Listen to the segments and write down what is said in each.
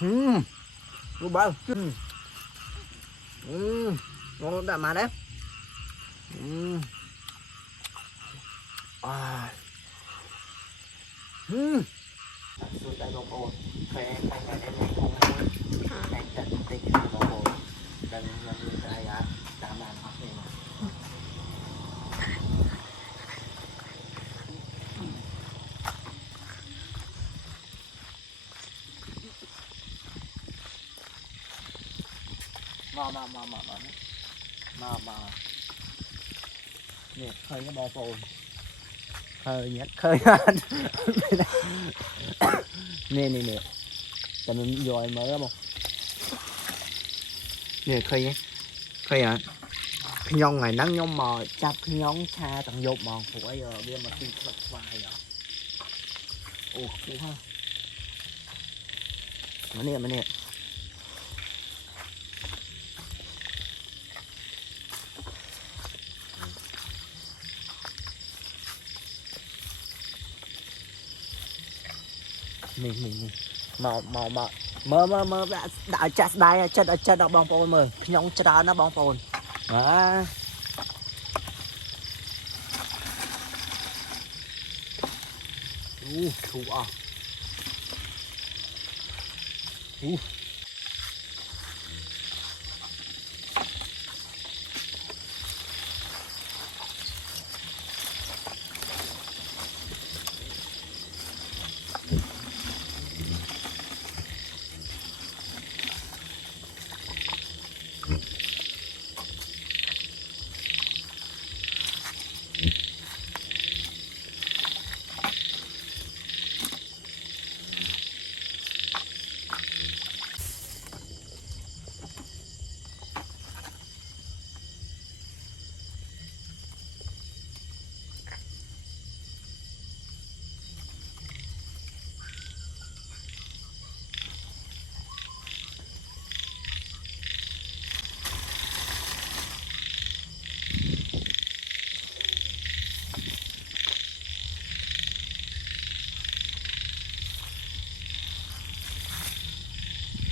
Lu bao. Nó đã mà đấy. À. Rồi đây bông bồn. Khởi em tay này em lấy không muốn. Em tận tình bông bồn. Đừng làm như thế này á. Đảm bảo học này mà. Mà nè khơi cái bò bồn khơi nhát khơi nè cho mình rồi mới không nè khơi nhé khơi à cái nhông này nắng nhông mò chắp cái nhông cha tận dục mò phụ ấy giờ bây mà tìm thật vài rồi ồ phụ ha mà nè mình mơ đã chặt đai chặt đọc bong bồn mơ nhông chặt nó bong bồn đó thủ à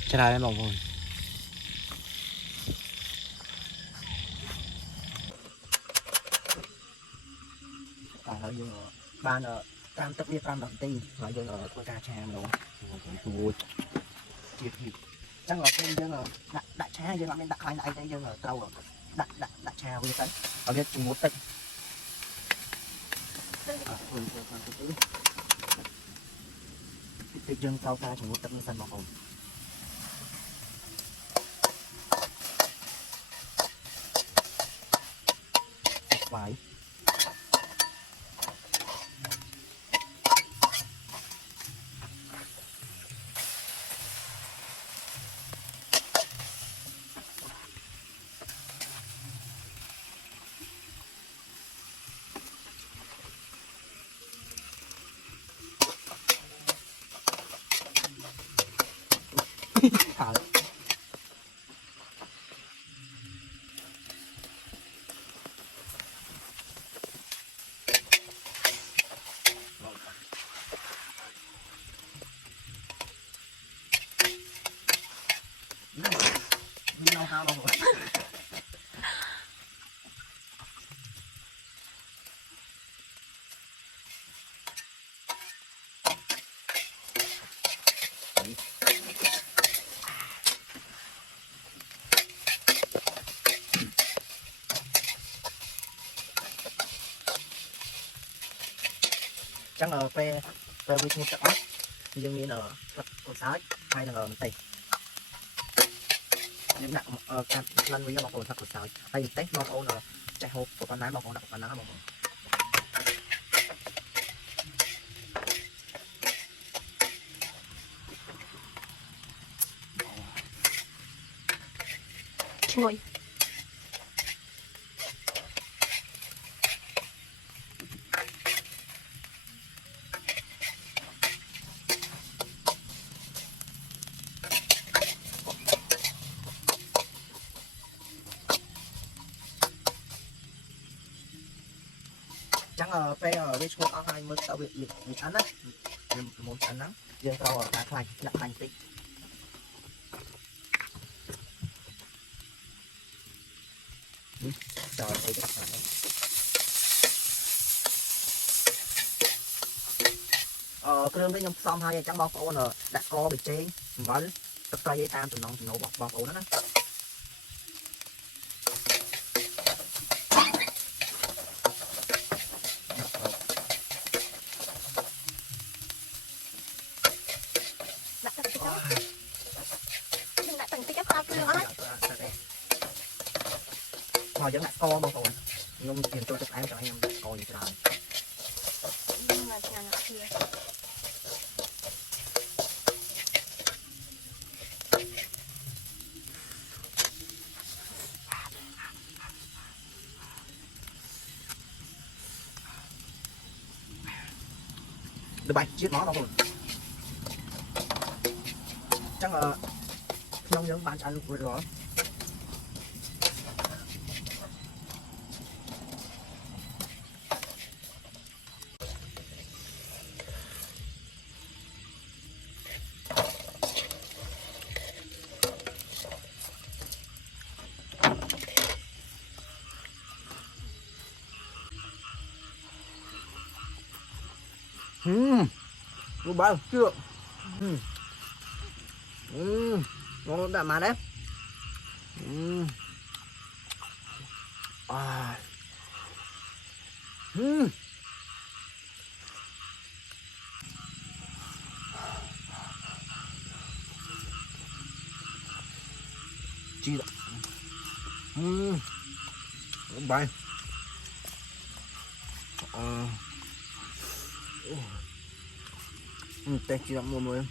chặt đai bong bồn ở dương ở ban ở tam tập đi tam đồng ti ở dương ở quê ca trang luôn chắc là bên dương ở đại trang dương ở bên đại hai đại đây dương ở câu ở đại trang như thế ở bên chung một tịch tịch dương câu ca chung một tịch như sân bóng hồn phải thở nhau hao đâu rồi chẳng ở phe phe với một cặp dương như là một sái hay là ở một tỷ những nặng cam lăn với nhau một thật một sái hay tết một ô là chạy hộp của con nái một ô là con nái một ô Chui. chẳng ở phe ở bên chỗ ăn anh mới tao bị ăn đấy muốn ăn lắm riêng tao ở cá thành nặng thành tích Trời ơi, cái với nhông xong hai chẳng bao cổ nè đặt co bị chén vẫn tất cả dây tam tụi nó bọc cổ nó đó mà vẫn đặt co bao cổ nhông tiền tôi chụp em cho anh em đặt co gì trời được bay chiếc nó đâu rồi chắc là nhông vẫn bán ăn rồi đó Lu bao chưa ngon đã mà đấy à chi đó bay tê chi đó mua mua